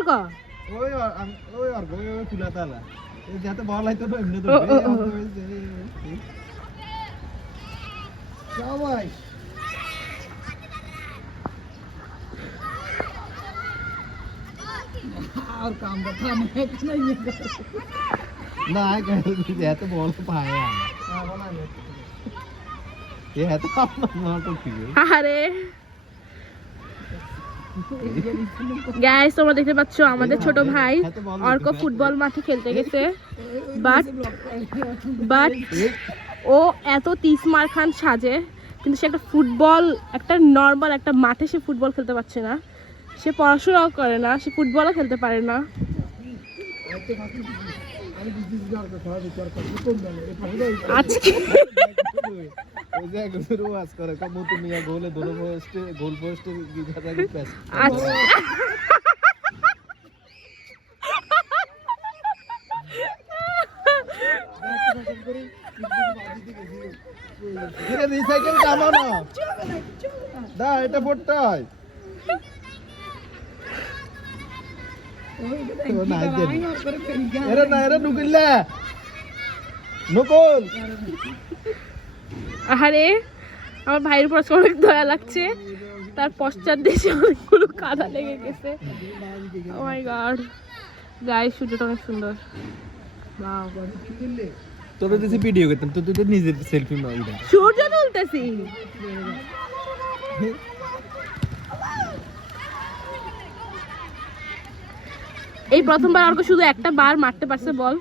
অর্ক ওই ফুলাতালা যাতে বল হয়তো এমনি ধরবে সবাই और काम करता मैं नहीं না যাতে বল পায় এত আপনার তো কি আরে গাইস তোমরা দেখতে পাচ্ছ আমাদের ছোট ভাই অর্ক ফুটবল মাঠে খেলতে গেছে বাট ও এত 30 মার খান সাজে কিন্তু সে একটা ফুটবল একটা নর্মাল একটা মাঠে সে ফুটবল খেলতে পারছে না সে পড়াশোনাও করে না সে ফুটবলও খেলতে পারে না আজকে ওই যে রোজ করে কমু তুমি গোলে দোনো পোস্টে গোল পোস্টে গিয়ে প্যাস আচ্ছা ধীরে রিসাইকেল কামো না দা এটা পড়তাই এরা নুকিল্লা নকুল আরে আমার ভাইয়ের উপর অনেক দয়া লাগছে তার পশ্চাৎ দেশে অনেকগুলো কাদা লেগে গেছে ও মাই গড গাইস সূর্যটা অনেক সুন্দর ওয়াও তোরা দিছি ভিডিও করতাম তো তুই তো নিজের সেলফি মারি দে সূর্য তুলতেছি এই প্রথমবার আর শুধু একটা বার মারতে পারছে বল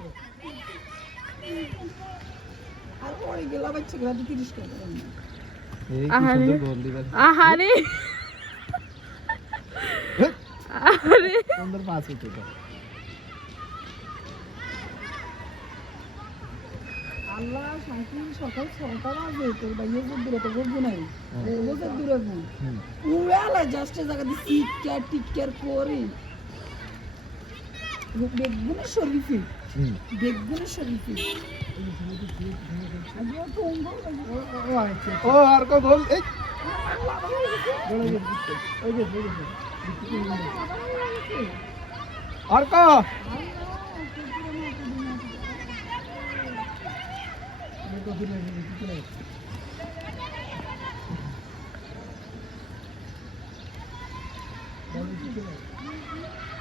আহারে আহারে আরে সুন্দর পাস হতো তো আল্লাহ সাইকেল সকাল 6টা বাজে তোর ভাইয়ের দূরে তো বলবো নাই ও তো দূরে গো উড়ালা জাস্ট জায়গা দি সিট কেয়ার টিক কেয়ার করে বেগুন শরীফে ও আর কো গোল এই আর কো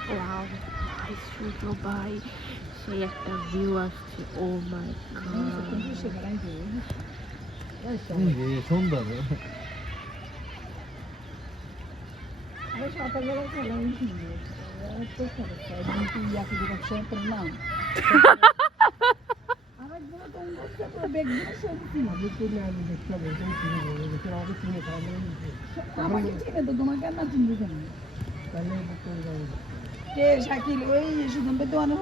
ওয়াও সূর্য ভাই সেই একটা ভিউ আসছে ও মাই গড সুন্দর সকালবেলা খেলাম তো কিন্তু ইয়াকে দিলাম sempre não আরেকবার তো বেগুন শরীফে আমি তো না দেখলাম আমাকে চিনে তো তোমাকে না চিনবে কেন তাহলে কে শাকিল ওই সুগন্ধ দোকানে